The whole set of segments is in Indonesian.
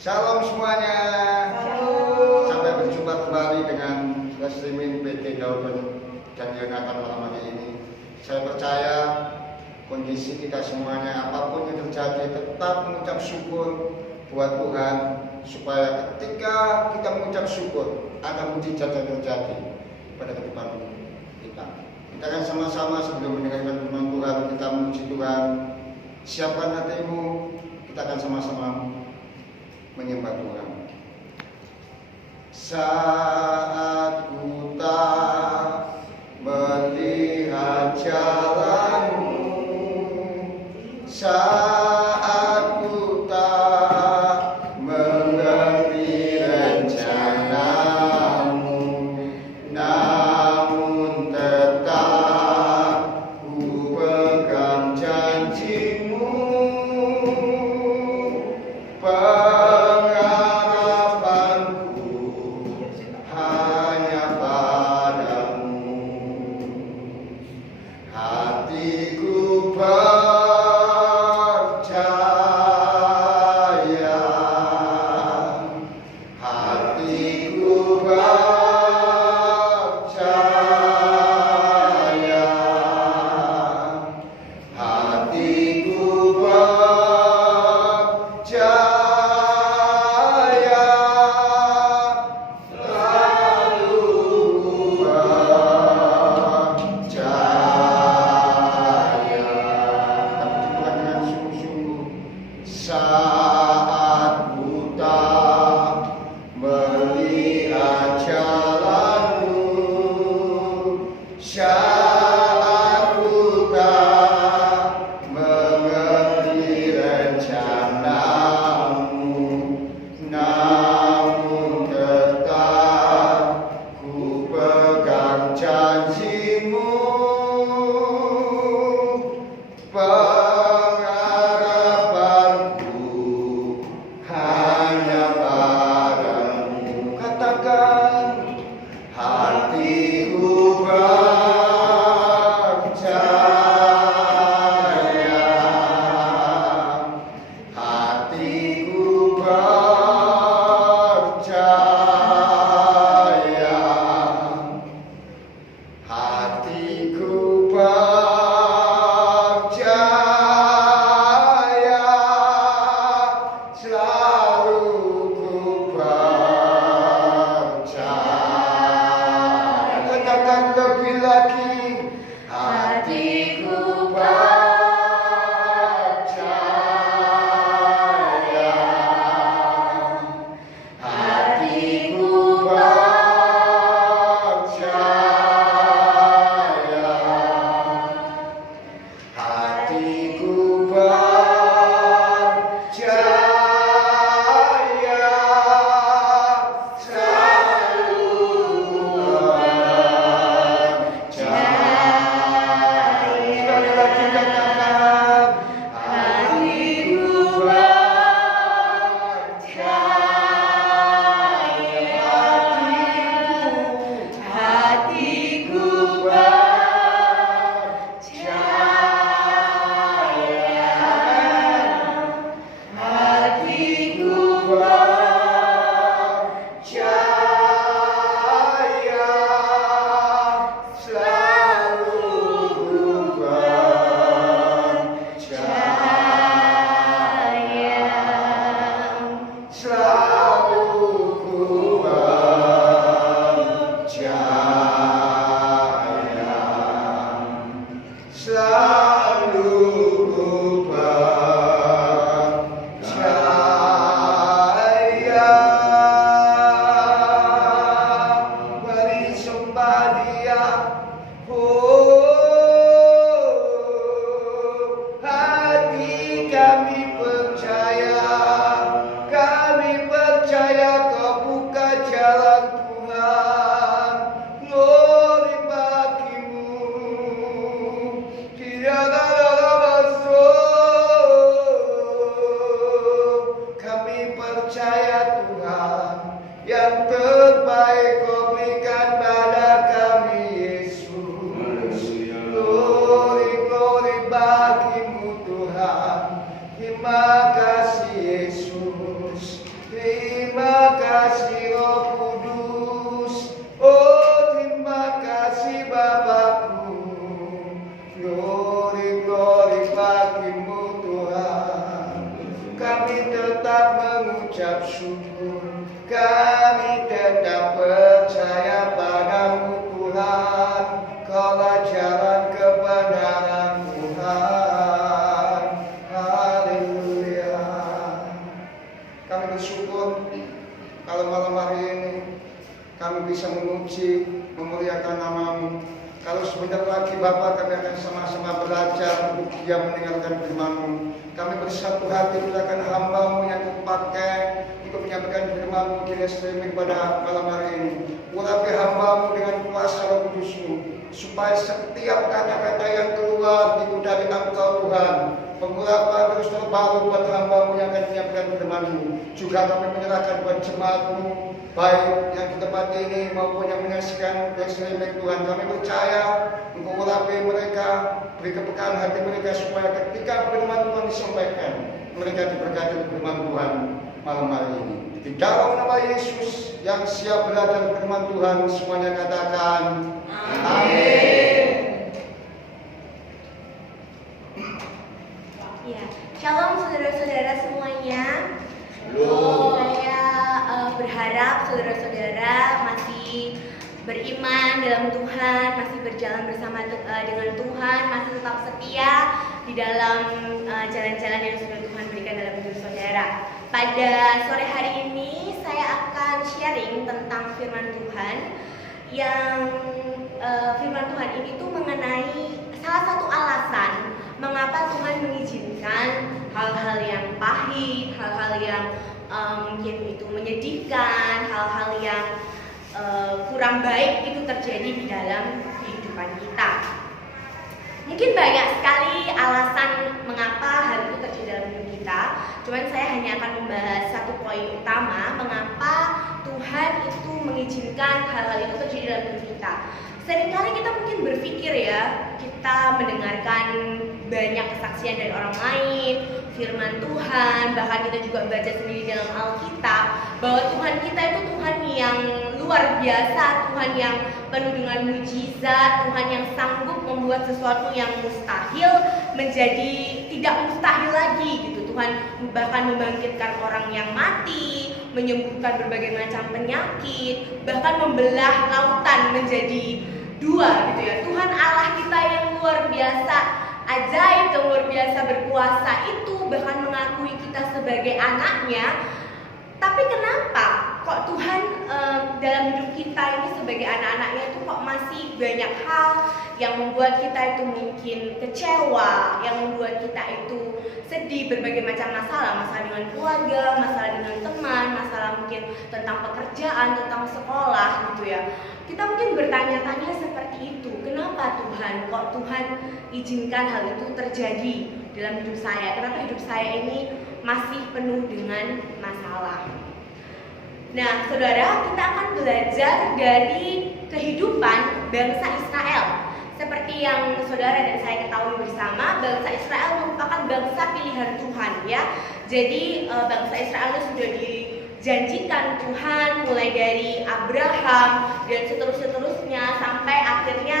Shalom semuanya. Shalom. Sampai berjumpa kembali dengan streaming PT Daun dan Yonatan malam hari ini. Saya percaya kondisi kita semuanya apapun yang terjadi tetap mengucap syukur buat Tuhan, supaya ketika kita mengucap syukur ada mujizat yang terjadi pada kehidupan kita. Kita akan sama-sama sebelum mendengarkan firman Tuhan, kita memuji Tuhan. Siapkan hatimu, kita akan sama-sama menyembah Tuhan. Saat ku tak melihat jalanmu, saat ku tak mengerti rencanamu, namun tetap ku pegang janjimu. Saat ku tak melihat jalanmu, saat ku tak mengerti rencanamu, namun tetap ku pegang janjimu. Hatiku percaya, hatiku percaya, hatiku percaya, selalu ku lebih lagi, hatiku percaya, hatiku percaya, hatiku percaya, percaya Tuhan, yang terbaik Kau berikan pada kami Yesus. Glory, glory bagimu Tuhan. Terima kasih Yesus. kami tetap mengucap syukur. Kami tetap percaya padamu Tuhan, Kaulah jalan kebenaran Tuhan. Haleluya. Kami bersyukur kalau malam hari ini kami bisa memuji, memuliakan nama-Mu. Kalau sebentar lagi Bapa kami akan sama-sama belajar untuk diam mendengarkan firman-Mu. Kami bersatu hati melakukan hamba-Mu yang Kau pakai untuk menyampaikan firman-Mu di streaming pada malam hari ini. Urapi hamba-Mu dengan kuasa Roh Kudus-Mu, supaya setiap kata-kata yang keluar dari Engkau Tuhan, pengurapan terus terbaru buat hamba-Mu yang akan menyampaikan firman-Mu. Juga kami menyerahkan buat jemaat-Mu, baik yang di tempat ini maupun yang menyaksikan streaming Tuhan. Kami percaya Engkau urapi mereka, beri kepekaan hati mereka supaya ketika firman Tuhan disampaikan, mereka diberkati firman Tuhan malam hari ini. Di dalam nama Yesus yang siap belajar firman Tuhan, semuanya katakan amin. Ya, shalom saudara-saudara semuanya. Saya berharap saudara-saudara masih beriman dalam Tuhan, masih berjalan bersama dengan Tuhan, masih tetap setia di dalam jalan-jalan yang sudah Tuhan berikan dalam hidup saudara. Pada sore hari ini saya akan sharing tentang firman Tuhan yang firman Tuhan ini tuh mengenai salah satu alasan mengapa Tuhan mengizinkan hal-hal yang pahit, hal-hal yang mungkin itu menyedihkan, hal-hal yang kurang baik itu terjadi di dalam kehidupan kita. Mungkin banyak sekali alasan mengapa hal itu terjadi dalam hidup kita. Cuman saya hanya akan membahas satu poin utama mengapa Tuhan itu mengizinkan hal-hal itu terjadi dalam hidup kita. Seringkali kita mungkin berpikir ya, kita mendengarkan banyak kesaksian dari orang lain, firman Tuhan, bahkan kita juga baca sendiri dalam Alkitab bahwa Tuhan kita itu Tuhan yang luar biasa, Tuhan yang penuh dengan mujizat, Tuhan yang sanggup membuat sesuatu yang mustahil menjadi tidak mustahil lagi gitu. Tuhan bahkan membangkitkan orang yang mati, menyembuhkan berbagai macam penyakit, bahkan membelah lautan menjadi dua gitu ya. Tuhan Allah kita yang luar biasa, ajaib, yang luar biasa berkuasa itu bahkan mengakui kita sebagai anaknya. Tapi kenapa kok Tuhan dalam hidup kita ini sebagai anak-anaknya itu kok masih banyak hal yang membuat kita itu mungkin kecewa, yang membuat kita itu sedih, berbagai macam masalah dengan keluarga, masalah dengan teman, masalah mungkin tentang pekerjaan, tentang sekolah gitu ya. Kita mungkin bertanya-tanya seperti itu, kenapa Tuhan, kok Tuhan izinkan hal itu terjadi dalam hidup saya, kenapa hidup saya ini masih penuh dengan masalah. Nah saudara, kita akan belajar dari kehidupan bangsa Israel. Seperti yang saudara dan saya ketahui bersama, bangsa Israel merupakan bangsa pilihan Tuhan ya. Jadi bangsa Israel itu sudah dijanjikan Tuhan mulai dari Abraham dan seterusnya sampai akhirnya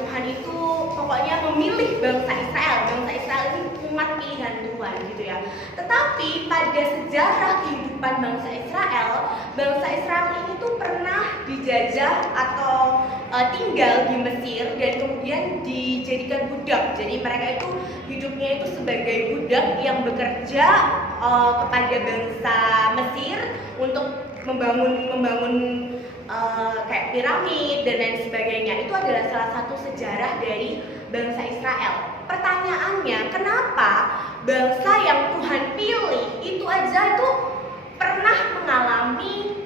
Tuhan itu pokoknya memilih bangsa Israel. Bangsa Israel ini umat pilihan Tuhan gitu ya. Tetapi pada sejarah kehidupan bangsa Israel ini tuh pernah dijajah atau tinggal di Mesir dan kemudian dijadikan budak. Jadi mereka itu hidupnya itu sebagai budak yang bekerja kepada bangsa Mesir untuk membangun kayak piramid dan lain sebagainya. Itu adalah salah satu sejarah dari bangsa Israel. Pertanyaannya, kenapa bangsa yang Tuhan pilih itu aja itu pernah mengalami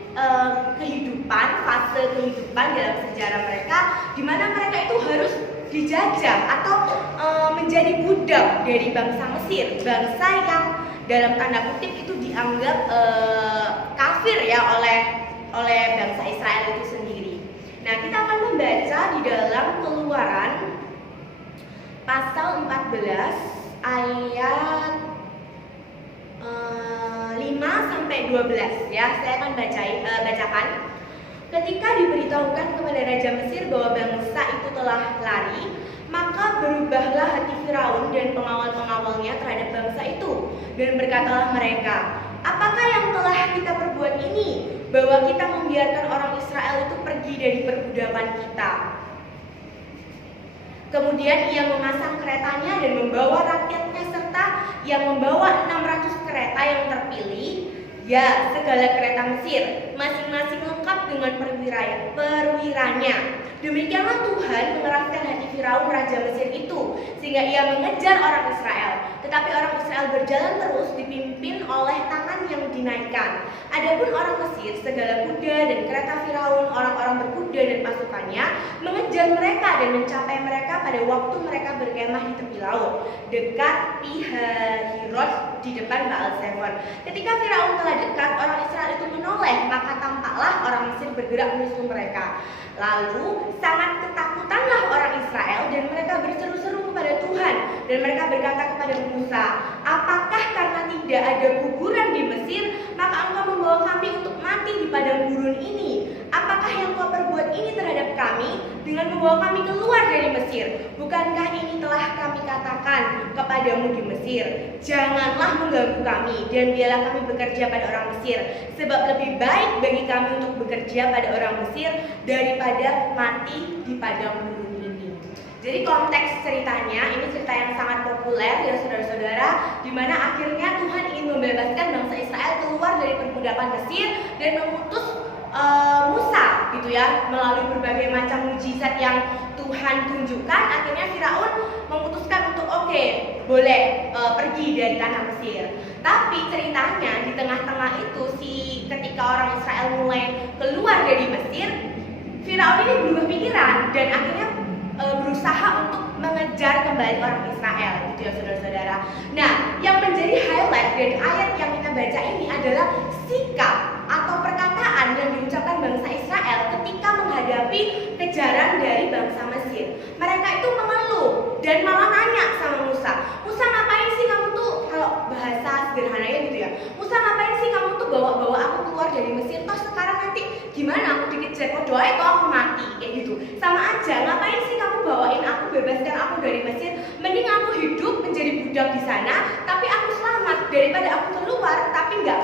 fase kehidupan dalam sejarah mereka di mana mereka itu harus dijajah atau menjadi budak dari bangsa Mesir, bangsa yang dalam tanda kutip itu dianggap kafir ya oleh bangsa Israel itu sendiri. Nah, kita akan membaca di dalam Keluaran pasal 14 ayat 5 sampai 12 ya. Saya akan bacakan. Ketika diberitahukan kepada Raja Mesir bahwa bangsa itu telah lari, maka Maka berubahlah hati Firaun dan pengawal-pengawalnya terhadap bangsa itu, dan berkatalah mereka, apakah yang telah kita perbuat ini, bahwa kita membiarkan orang Israel itu pergi dari perbudakan kita? Kemudian ia memasang keretanya dan membawa rakyatnya, serta ia membawa 600 kereta yang terpilih, ya segala kereta Mesir, masing-masing lengkap dengan perwiranya. Demikianlah Tuhan mengeraskan hati Firaun raja Mesir itu, sehingga ia mengejar orang Israel. Tetapi orang Israel berjalan terus dipimpin oleh tangan yang dinaikkan. Adapun orang Mesir, segala kuda dan kereta Firaun, orang-orang berkuda dan pasukannya, mengejar mereka dan mencapai mereka pada waktu mereka berkemah di tepi laut, dekat Pihahirot di depan Baal-Zephon. Ketika Firaun telah dekat, orang Israel itu menoleh, maka tampaklah orang Mesir bergerak menyusul mereka. Lalu sangat ketakutanlah orang Israel dan mereka berseru-seru kepada Tuhan, dan mereka berkata kepada Musa, apakah karena tidak ada kuburan di Mesir, maka engkau membawa kami untuk mati di padang gurun ini? Apakah yang kau perbuat ini terhadap kami dengan membawa kami keluar dari Mesir? Bukankah ini telah kami katakan kepadamu di Mesir, janganlah mengganggu kami dan biarlah kami bekerja pada orang Mesir, sebab lebih baik bagi kami untuk bekerja pada orang Mesir daripada mati di padang gurun ini. Jadi konteks ceritanya, ini cerita yang sangat populer ya saudara-saudara, di mana akhirnya Tuhan ingin membebaskan bangsa Israel keluar dari perbudakan Mesir dan mengutus Musa gitu ya, melalui berbagai macam mukjizat yang Tuhan tunjukkan. Akhirnya Firaun memutuskan untuk boleh pergi dari tanah Mesir. Tapi ceritanya di tengah-tengah itu ketika orang Israel mulai keluar dari Mesir, Firaun ini berubah pikiran dan akhirnya berusaha untuk mengejar kembali orang Israel gitu ya saudara-saudara. Nah, yang menjadi highlight dari ayat yang kita baca ini adalah sikap atau perkataan yang diucapkan bangsa Israel ketika menghadapi kejaran dari bangsa Mesir. Mereka itu mengeluh dan malah nanya sama Musa, Musa ngapain sih kamu tuh, kalau bahasa sederhananya gitu ya, Musa ngapain sih kamu tuh bawa-bawa aku keluar dari Mesir, toh sekarang nanti gimana aku dikejar, kok doain kok aku mati, kayak gitu. Sama aja, ngapain sih kamu bawain aku, bebaskan aku dari Mesir, mending aku hidup menjadi budak di sana, tapi aku selamat daripada aku keluar tapi nggak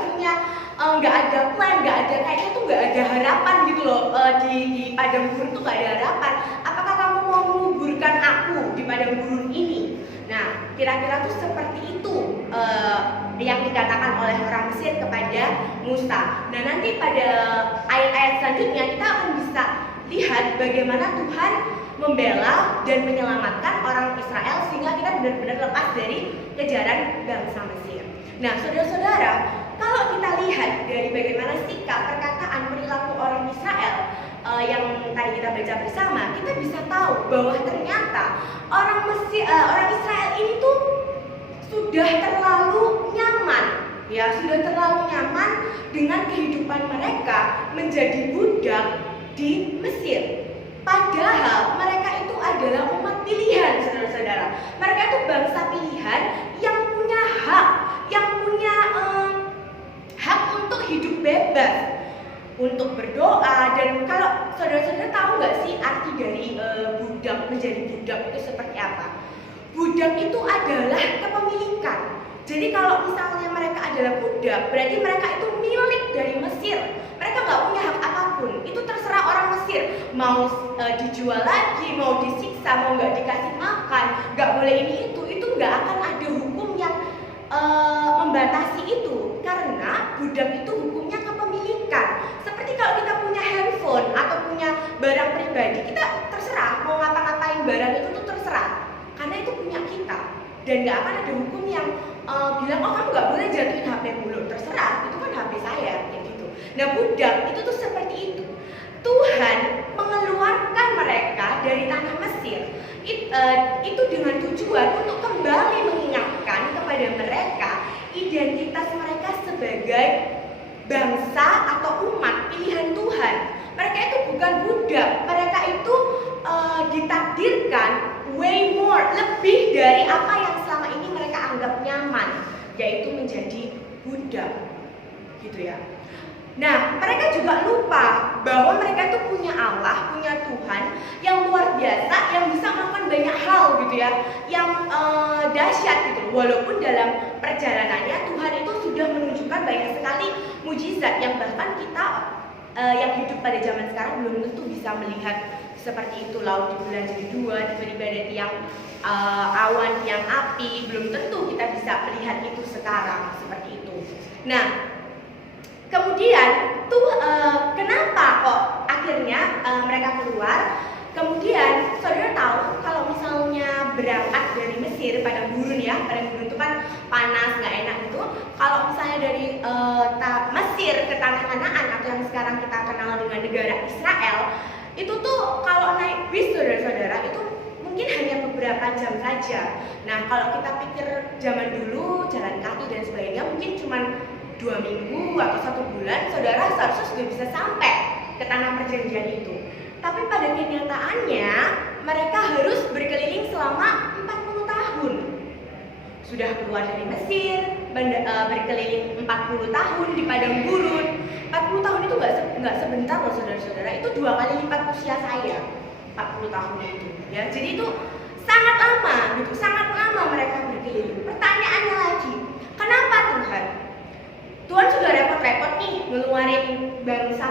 ada plan, nggak ada kayaknya tuh nggak ada harapan gitu loh, di padang gurun tuh nggak ada harapan. Apakah kamu mau menguburkan aku di padang gurun ini? Nah, kira-kira tuh seperti itu yang dikatakan oleh orang Mesir kepada Musa. Nah, nanti pada ayat-ayat selanjutnya kita akan bisa lihat bagaimana Tuhan membela dan menyelamatkan orang Israel sehingga kita benar-benar lepas dari kejaran bangsa Mesir. Nah, saudara-saudara, kalau kita lihat dari bagaimana sikap, perkataan, perilaku orang Israel yang tadi kita baca bersama, kita bisa tahu bahwa ternyata orang Israel ini tuh sudah terlalu nyaman, ya, sudah terlalu nyaman dengan kehidupan mereka menjadi budak di Mesir. Padahal mereka itu adalah umat pilihan, saudara-saudara. Mereka itu bangsa pilihan yang punya hak, yang punya hak untuk hidup bebas, untuk berdoa. Dan kalau saudara-saudara tahu nggak sih arti dari budak, menjadi budak itu seperti apa? Budak itu adalah kepemilikan. Jadi kalau misalnya mereka adalah budak, berarti mereka itu milik dari Mesir. Mereka nggak punya hak apapun. Itu terserah orang Mesir. Mau dijual lagi, mau disiksa, mau nggak dikasih makan, nggak boleh ini itu nggak akan ada hukum yang membatasi itu. Karena budak itu hukumnya kepemilikan. Seperti kalau kita punya handphone atau punya barang pribadi, kita terserah mau ngapa-ngapain barang itu tuh terserah. Karena itu punya kita. Dan nggak akan ada hukum yang bilang, oh kamu nggak boleh jatuhin HP dulu, terserah, itu kan HP saya, kayak gitu. Nah, budak itu tuh seperti itu. Tuhan mengeluarkan mereka dari tanah Mesir itu dengan tujuan untuk kembali mengingatkan kepada mereka identitas mereka sebagai bangsa atau umat pilihan Tuhan. Mereka itu bukan budak, mereka itu ditakdirkan way more, lebih dari apa yang selama ini mereka anggap nyaman, yaitu menjadi budak. gitu ya. Nah, mereka juga lupa bahwa mereka itu punya Allah, punya Tuhan yang luar biasa, yang bisa melakukan banyak hal gitu ya, yang dahsyat gitu. Walaupun dalam perjalanannya Tuhan itu sudah menunjukkan banyak sekali mujizat yang bahkan kita yang hidup pada zaman sekarang belum tentu bisa melihat seperti itu. Laut di bulan jadi dua, tiba-tiba ada tiang awan, tiang api, belum tentu kita bisa melihat itu sekarang seperti itu. Nah, kemudian tuh kenapa kok akhirnya mereka keluar? Kemudian saudara tahu kalau misalnya berangkat dari Mesir padang gurun ya, padang gurun itu kan panas nggak enak gitu. Kalau misalnya dari Mesir ke tanah Kanaan atau yang sekarang kita kenal dengan negara Israel, itu tuh kalau naik bis saudara-saudara itu mungkin hanya beberapa jam saja. Nah kalau kita pikir zaman dulu jalan kaki dan sebagainya mungkin cuma 2 minggu atau 1 bulan, saudara seharusnya sudah bisa sampai ke tanah perjanjian itu. Tapi pada kenyataannya mereka harus berkeliling selama 40 tahun. Sudah keluar dari Mesir, berkeliling 40 tahun di padang gurun. 40 tahun itu nggak sebentar loh saudara-saudara. Itu 2 kali lipat usia saya. 40 tahun itu. Ya, jadi itu sangat lama gitu, sangat lama mereka berkeliling. Pertanyaannya lagi, kenapa Tuhan? Tuhan sudah repot-repot nih ngeluarin bangsa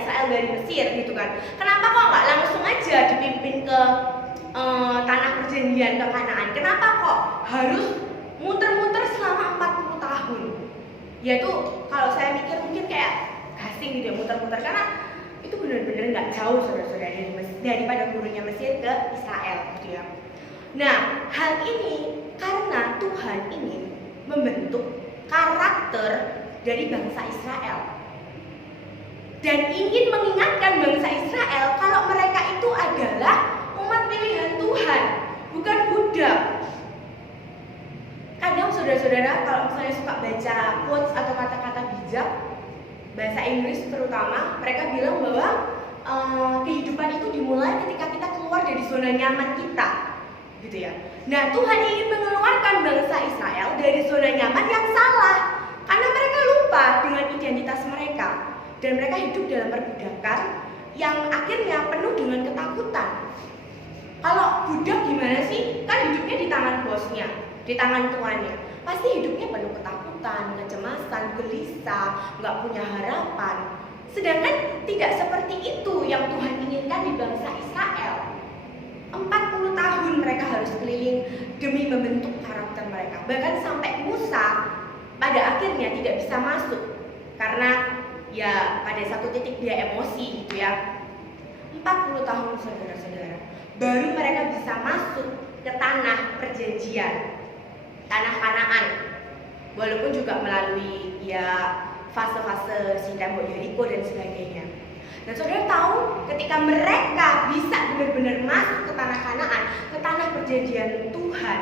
Israel dari Mesir gitu kan. Kenapa kok nggak langsung aja dipimpin ke tanah perjanjian ke Kanaan? Kenapa kok harus muter-muter selama 40 tahun? Ya itu kalau saya mikir mungkin kayak gasing gitu ya, muter-muter karena itu benar-benar nggak jauh saudara-saudara dari padang gurunnya Mesir ke Israel gitu ya. Nah hal ini karena Tuhan ingin membentuk karakter dari bangsa Israel dan ingin mengingatkan bangsa Israel kalau mereka itu adalah umat pilihan Tuhan, bukan budak. Kadang saudara-saudara kalau misalnya suka baca quotes atau kata-kata bijak bahasa Inggris terutama, mereka bilang bahwa kehidupan itu dimulai ketika kita keluar dari zona nyaman kita gitu ya. Nah Tuhan ingin mengeluarkan bangsa Israel dari zona nyaman yang salah karena mereka lupa dengan identitas mereka dan mereka hidup dalam perbudakan yang akhirnya penuh dengan ketakutan. Kalau budak gimana sih? Kan hidupnya di tangan bosnya, di tangan tuannya. Pasti hidupnya penuh ketakutan, kecemasan, gelisah, nggak punya harapan. Sedangkan tidak seperti itu yang Tuhan inginkan di bangsa Israel. 40 tahun mereka harus keliling demi membentuk karakter mereka. Bahkan sampai Musa pada akhirnya tidak bisa masuk karena ya pada satu titik dia emosi gitu ya. 40 tahun saudara-saudara baru mereka bisa masuk ke tanah perjanjian, tanah Kanaan. Walaupun juga melalui ya fase-fase si tembok Yeriko dan sebagainya. Dan saudara tahu ketika mereka bisa benar-benar masuk ke tanah Kanaan, ke tanah perjanjian Tuhan,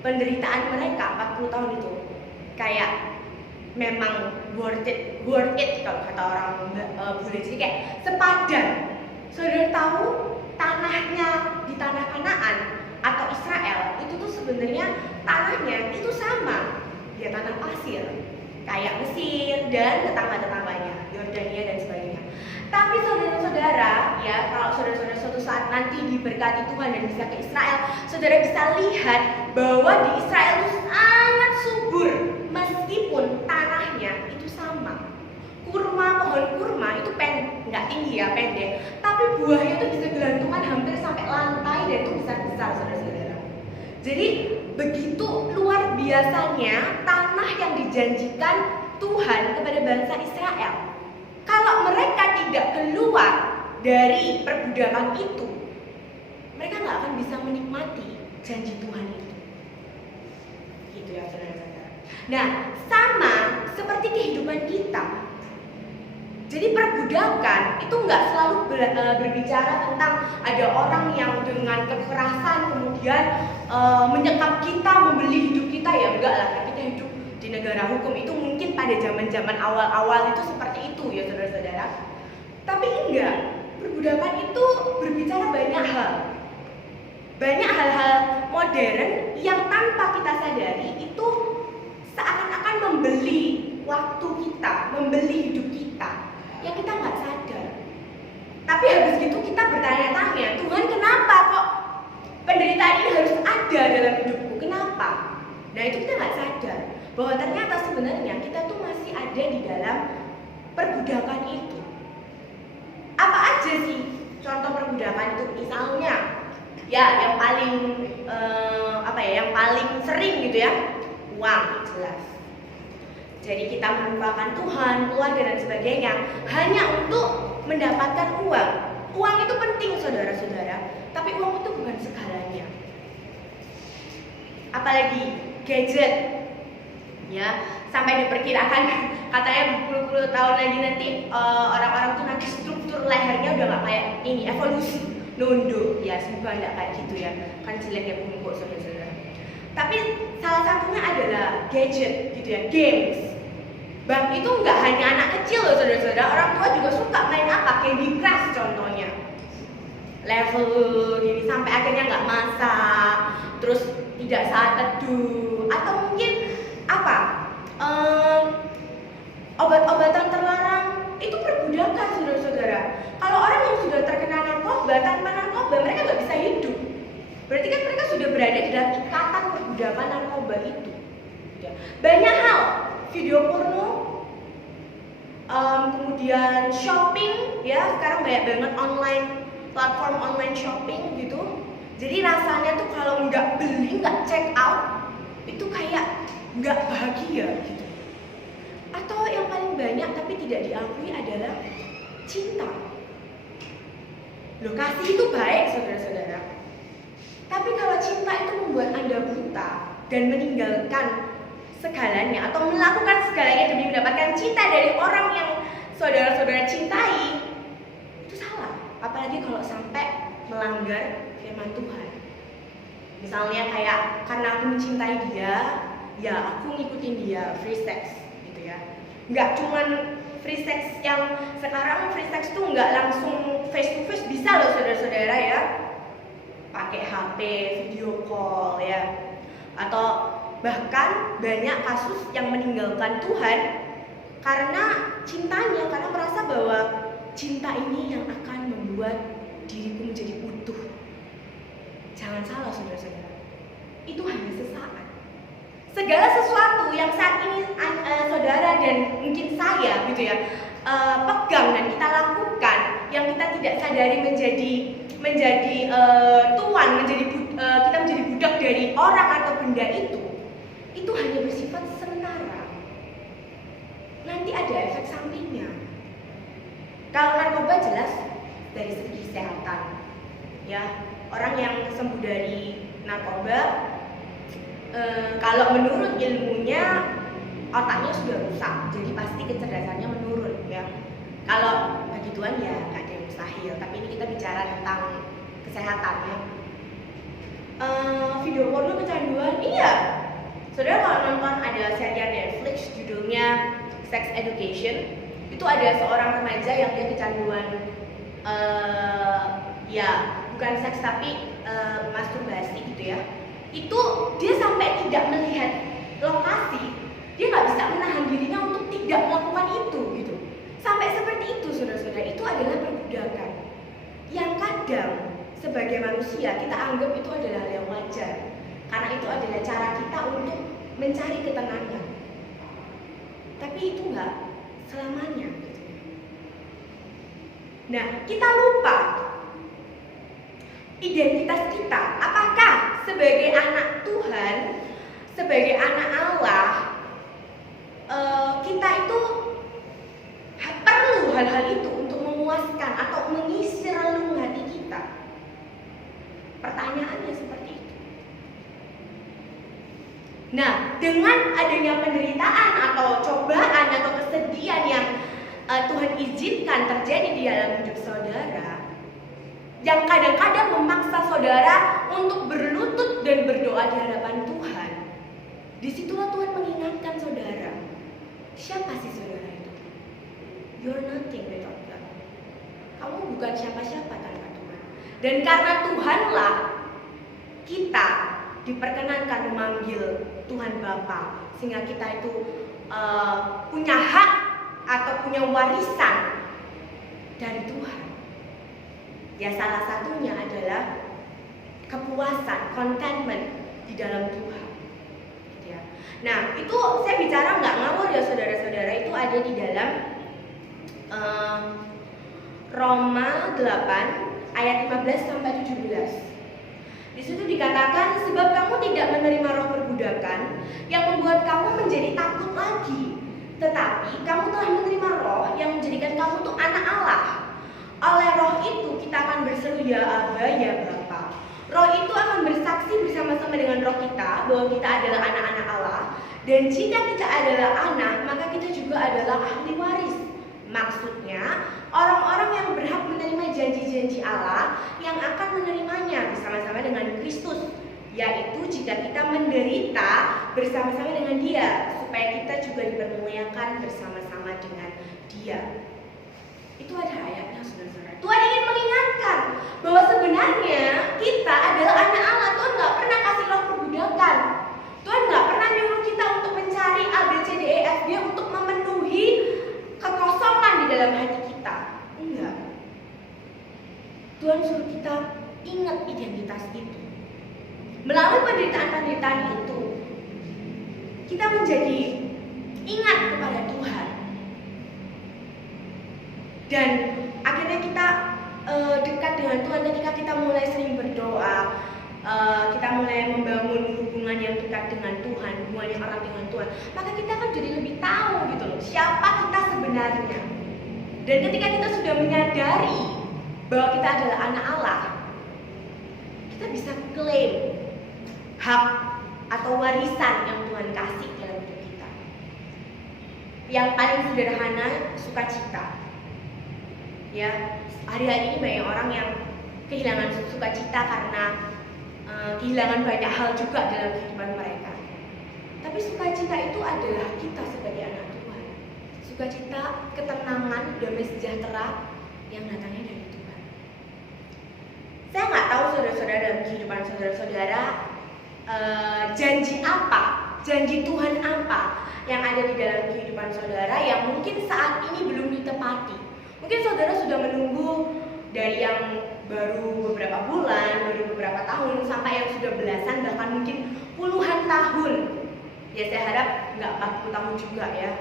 penderitaan mereka 40 tahun itu kayak memang worth it kalau kata orang bule, jadi kayak sepadan. Saudara tahu tanahnya di tanah Kanaan atau Israel itu tuh sebenarnya tanahnya itu sama, ya tanah pasir kayak Mesir dan tetangga-tetangganya, Yordania dan sebagainya. Tapi saudara-saudara, ya kalau saudara-saudara suatu saat nanti diberkati Tuhan dan bisa ke Israel, saudara bisa lihat bahwa di Israel itu sangat subur meskipun tanahnya itu sama. Pohon kurma itu nggak tinggi ya, pendek, tapi buahnya itu bisa gelantungan hampir sampai lantai dan itu besar-besar saudara-saudara. Jadi begitu luar biasanya tanah yang dijanjikan Tuhan kepada bangsa Israel. Kalau mereka tidak keluar dari perbudakan itu, mereka nggak akan bisa menikmati janji Tuhan itu. Gitu ya saudara-saudara. Nah, sama seperti kehidupan kita. Jadi perbudakan itu nggak selalu berbicara tentang ada orang yang dengan kekerasan kemudian menyekap kita, membeli hidup kita, ya enggak lah. Kita hidup di negara hukum itu mungkin pada zaman-zaman awal-awal itu seperti itu ya saudara-saudara. Tapi enggak, perbudakan itu berbicara banyak hal. Banyak hal-hal modern yang tanpa kita sadari itu seakan-akan membeli waktu waktu kita, membeli hidup kita, yang kita nggak sadar. Tapi habis itu kita bertanya-tanya, Tuhan kenapa kok penderitaan ini harus ada dalam hidupku? Kenapa? Nah itu kita nggak sadar bahwa ternyata sebenarnya kita tuh masih ada di dalam perbudakan itu. Apa aja sih contoh perbudakan itu? Misalnya, ya yang paling yang paling sering gitu ya, uang, jelas. Jadi kita melupakan Tuhan, keluarga dan sebagainya hanya untuk mendapatkan uang. Uang itu penting saudara-saudara, tapi uang itu bukan segalanya. Apalagi gadget, ya sampai diperkirakan katanya berpuluh-puluh tahun lagi nanti orang-orang tuh nanti struktur lehernya udah nggak kayak ini, evolusi nunduk. Ya semoga nggak kayak gitu ya, kan jelek ya bungkuk saudara-saudara. Tapi salah satunya adalah gadget gitu ya, games. Bang itu nggak hanya anak kecil loh saudara-saudara, orang tua juga suka main apa, Candy Crush contohnya. Level gini sampai akhirnya nggak masak, terus tidak saat teduh, atau mungkin apa obat-obatan terlarang. Itu perbudakan saudara-saudara. Kalau orang yang sudah terkena narkoba, tanpa narkoba mereka nggak bisa hidup. Berarti kan mereka sudah berada di dalam ikatan perbudakan narkoba itu. Banyak hal, video porno, kemudian shopping, ya sekarang banyak banget platform online shopping gitu. Jadi rasanya tuh kalau nggak beli, nggak check out, itu kayak nggak bahagia gitu. Atau yang paling banyak tapi tidak diakui adalah cinta. Loh, kasih itu baik saudara-saudara. Tapi kalau cinta itu membuat Anda buta dan meninggalkan segalanya atau melakukan segalanya demi mendapatkan cinta dari orang yang saudara-saudara cintai, itu salah. Apalagi kalau sampai melanggar firman Tuhan. Misalnya kayak karena aku mencintai dia, ya aku ngikutin dia, free sex gitu ya. Nggak cuman free sex yang sekarang, free sex tuh nggak langsung face to face, bisa loh saudara-saudara ya, pakai HP, video call ya, atau bahkan banyak kasus yang meninggalkan Tuhan karena cintanya, karena merasa bahwa cinta ini yang akan membuat diriku menjadi utuh. Jangan salah saudara-saudara, itu hanya sesaat. Segala sesuatu yang saat ini saudara dan mungkin saya gitu ya pegang dan kita lakukan, yang kita tidak sadari menjadi tuan, kita menjadi budak dari orang atau benda itu hanya bersifat sementara. Nanti ada efek sampingnya. Kalau narkoba jelas dari segi kesehatan, ya orang yang sembuh dari narkoba, kalau menurut ilmunya otaknya sudah rusak, jadi pasti kecerdasannya menurun ya. Kalau bagi Tuhan ya nggak ada yang mustahil, tapi ini kita bicara tentang kesehatan ya. Video porno kecanduan, iya. Saudara kalau nonton ada serial Netflix judulnya Sex Education, itu ada seorang remaja yang dia kecanduan ya bukan seks tapi masturbasi gitu ya. Itu dia sampai tidak melihat lokasi, dia nggak bisa menahan dirinya untuk tidak melakukan itu gitu. Sampai seperti itu saudara-saudara, itu adalah perbudakan yang kadang sebagai manusia kita anggap itu adalah hal yang wajar, karena itu adalah cara kita untuk mencari ketenangan. Tapi itu nggak selamanya gitu. Nah, kita lupa identitas kita. Apakah sebagai anak Tuhan, sebagai anak Allah, kita itu perlu hal-hal itu untuk memuaskan atau mengisi relung hati kita? Pertanyaannya seperti itu. Nah, dengan adanya penderitaan atau cobaan atau kesedihan yang Tuhan izinkan terjadi di dalam hidup saudara, yang kadang-kadang memaksa saudara untuk berlutut dan berdoa di hadapan Tuhan, disitulah Tuhan mengingatkan saudara, siapa sih saudara itu? You're nothing without God. Kamu bukan siapa-siapa tanpa Tuhan. Dan karena Tuhanlah kita diperkenankan memanggil Tuhan Bapa, sehingga kita itu punya hak atau punya warisan dari Tuhan. Ya salah satunya adalah kepuasan, contentment di dalam Tuhan. Gitu ya. Nah itu saya bicara nggak ngawur ya saudara-saudara, itu ada di dalam Roma 8 ayat 15 sampai 17. Di situ dikatakan, sebab kamu tidak menerima roh perbudakan yang membuat kamu menjadi takut lagi, tetapi kamu telah menerima roh yang menjadikan kamu tuh anak Allah. Oleh roh itu kita akan berseru ya Aba, ya Bapa. Roh itu akan bersaksi bersama-sama dengan roh kita bahwa kita adalah anak-anak Allah. Dan jika kita adalah anak, maka kita juga adalah ahli waris. Maksudnya, orang-orang yang berhak menerima janji-janji Allah yang akan menerimanya bersama-sama dengan Kristus, yaitu jika kita menderita bersama-sama dengan Dia, supaya kita juga dipermuliakan bersama-sama dengan Dia. Itu ada ayatnya, saudara-saudara. Tuhan ingin mengingatkan bahwa sebenarnya kita adalah anak Allah. Tuhan nggak pernah kasih roh perbudakan. Tuhan nggak pernah nyuruh kita untuk mencari A, B, C, D, E, F, G untuk memenuhi kekosongan di dalam hati kita. Enggak. Tuhan suruh kita ingat identitas itu. Melalui penderitaan-penderitaan itu, kita menjadi ingat kepada Tuhan. Dan akhirnya kita dekat dengan Tuhan ketika kita mulai sering berdoa, kita mulai membangun hubungan yang dekat dengan Tuhan, hubungan yang erat dengan Tuhan. Maka kita kan jadi lebih tahu gitu loh, siapa kita sebenarnya. Dan ketika kita sudah menyadari bahwa kita adalah anak Allah, kita bisa klaim hak atau warisan yang Tuhan kasih dalam hidup kita. Yang paling sederhana, sukacita. Ya, hari-hari ini banyak orang yang kehilangan sukacita karena kehilangan banyak hal juga dalam kehidupan mereka. Tapi sukacita itu adalah kita sebagai anak Tuhan. Sukacita, ketenangan, damai sejahtera yang datangnya dari Tuhan. Saya nggak tahu saudara-saudara dalam kehidupan saudara-saudara janji apa, janji Tuhan apa yang ada di dalam kehidupan saudara yang mungkin saat ini belum ditepati. Mungkin saudara sudah menunggu dari yang baru beberapa bulan, baru beberapa tahun, sampai yang sudah belasan, bahkan mungkin puluhan tahun. Ya saya harap nggak 40 tahun juga ya.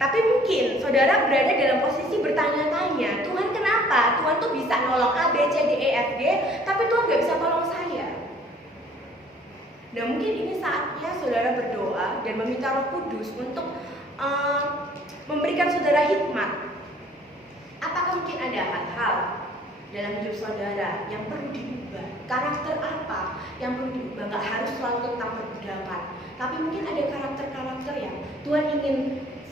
Tapi mungkin saudara berada dalam posisi bertanya-tanya, Tuhan kenapa? Tuhan tuh bisa nolong A, B, C, D, E, F, G, tapi Tuhan nggak bisa tolong saya. Nah mungkin ini saatnya saudara berdoa dan meminta Roh Kudus untuk memberikan saudara hikmat. Apakah mungkin ada hal-hal dalam hidup saudara yang perlu diubah? Karakter apa yang perlu diubah? Gak harus selalu tentang perbudakan, tapi mungkin ada karakter-karakter yang Tuhan ingin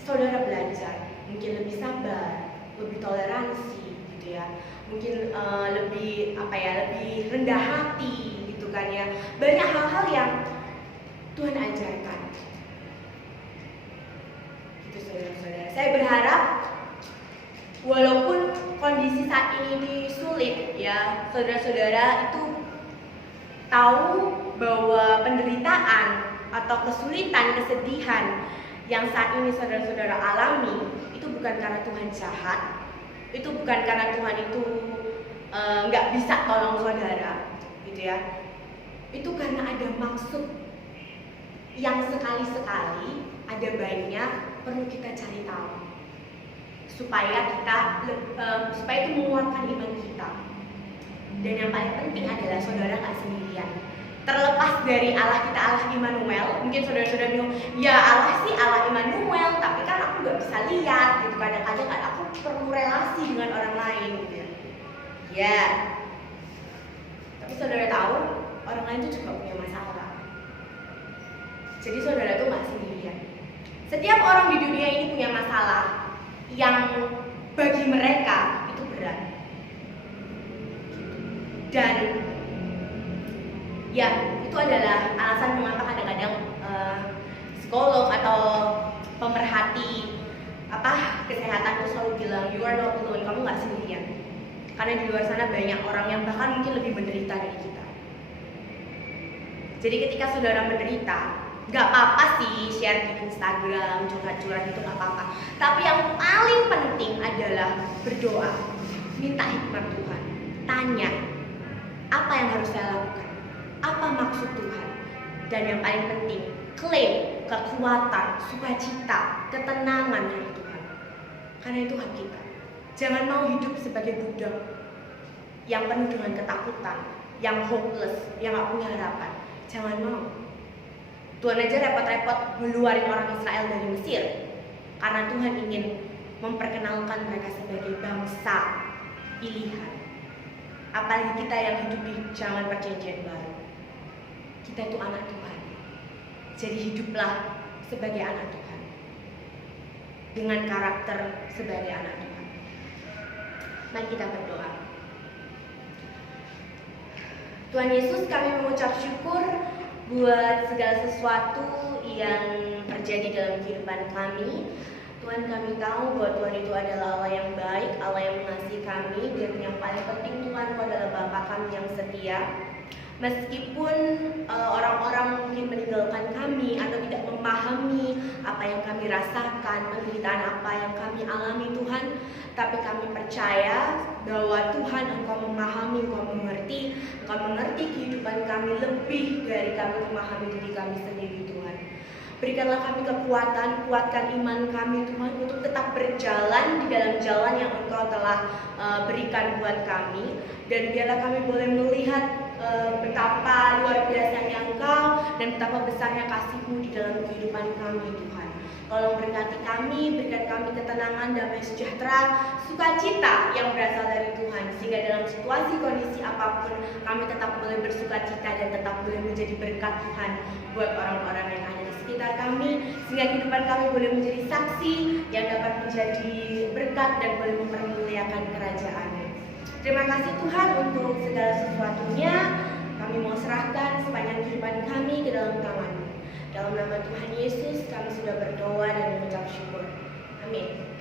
saudara belajar. Mungkin lebih sabar, lebih toleransi gitu ya. Mungkin lebih rendah hati gitu kan ya. Banyak hal-hal yang Tuhan ajarkan. Gitu saudara-saudara. Saya berharap walaupun kondisi saat ini sulit ya, saudara-saudara itu tahu bahwa penderitaan atau kesulitan, kesedihan yang saat ini saudara-saudara alami itu bukan karena Tuhan jahat, itu bukan karena Tuhan itu nggak bisa tolong saudara, gitu ya. Itu karena ada maksud yang sekali-sekali ada baiknya perlu kita cari tahu. Supaya itu menguatkan iman kita. Dan yang paling penting adalah saudara nggak sendirian. Terlepas dari Allah kita, Allah Immanuel, mungkin saudara-saudara bingung, ya Allah sih Allah Immanuel, tapi kan aku nggak bisa lihat gitu. Kadang-kadang kan aku perlu relasi dengan orang lain gitu. Ya. Tapi saudara tahu orang lain itu juga punya masalah. Jadi saudara tuh nggak sendirian. Setiap orang di dunia ini punya masalah yang bagi mereka itu berat. Dan ya itu adalah alasan mengapa kadang-kadang psikolog atau pemerhati kesehatan itu selalu bilang you are not alone, kamu nggak sendirian. Karena di luar sana banyak orang yang bahkan mungkin lebih menderita dari kita. Jadi ketika saudara menderita, Gak apa-apa sih share di Instagram, curhat-curhat itu gak apa-apa. Tapi yang paling penting adalah berdoa, minta hikmat Tuhan, tanya apa yang harus saya lakukan, apa maksud Tuhan, dan yang paling penting klaim kekuatan, sukacita, ketenangan dari Tuhan, karena itu hak kita. Jangan mau hidup sebagai budak yang penuh dengan ketakutan, yang hopeless, yang gak punya harapan. Jangan mau. Tuhan aja repot-repot ngeluarin orang Israel dari Mesir karena Tuhan ingin memperkenalkan mereka sebagai bangsa pilihan. Apalagi kita yang hidup di zaman perjanjian baru. Kita itu anak Tuhan. Jadi hiduplah sebagai anak Tuhan, dengan karakter sebagai anak Tuhan. Mari kita berdoa. Tuhan Yesus, kami mengucap syukur buat segala sesuatu yang terjadi dalam kehidupan kami. Tuhan, kami tahu bahwa Tuhan itu adalah Allah yang baik, Allah yang mengasihi kami, dan yang paling penting Tuhan itu adalah Bapa kami yang setia. Meskipun orang-orang mungkin meninggalkan kami atau tidak memahami apa yang kami rasakan, penderitaan apa yang kami alami Tuhan, tapi kami percaya bahwa Tuhan Engkau memahami, Engkau mengerti kehidupan kami lebih dari kami memahami diri kami sendiri Tuhan. Berikanlah kami kekuatan, kuatkan iman kami Tuhan untuk tetap berjalan di dalam jalan yang Engkau telah berikan buat kami, dan biarlah kami boleh melihat betapa luar biasanya Engkau dan betapa besarnya kasih-Mu di dalam kehidupan kami Tuhan. Tolong berkati kami, berikan kami ketenangan, damai sejahtera, sukacita yang berasal dari Tuhan, sehingga dalam situasi kondisi apapun kami tetap boleh bersukacita dan tetap boleh menjadi berkat Tuhan buat orang-orang yang ada di sekitar kami, sehingga kehidupan kami boleh menjadi saksi yang dapat menjadi berkat dan boleh mempermuliakan kerajaan-Mu. Terima kasih Tuhan untuk segala sesuatunya. Kami mau serahkan sepanjang kehidupan kami ke dalam tangan-Mu. Dalam nama Tuhan Yesus kami sudah berdoa dan mengucap syukur. Amin.